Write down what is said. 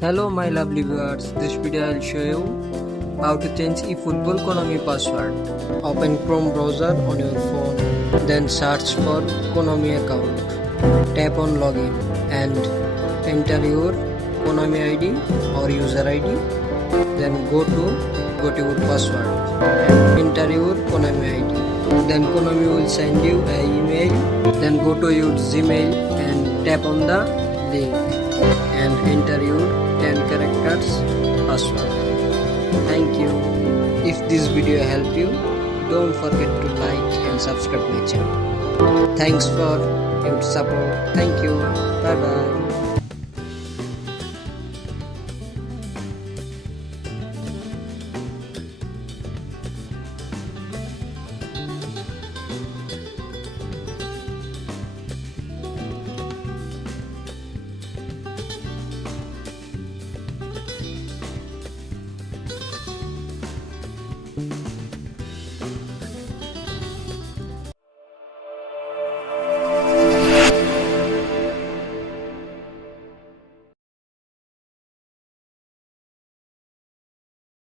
Hello my lovely viewers, this video I'll show you how to change eFootball Konami password. Open Chrome browser on your phone, then search for Konami account. Tap on login and enter your Konami ID or user ID. Then go to your password and enter your Konami ID. Then Konami will send you an email. Then go to your Gmail and tap on the link and enter your 10 characters password. Thank you. If this video helped you, don't forget to like and subscribe my channel. Thanks for your support. Thank you. Bye bye.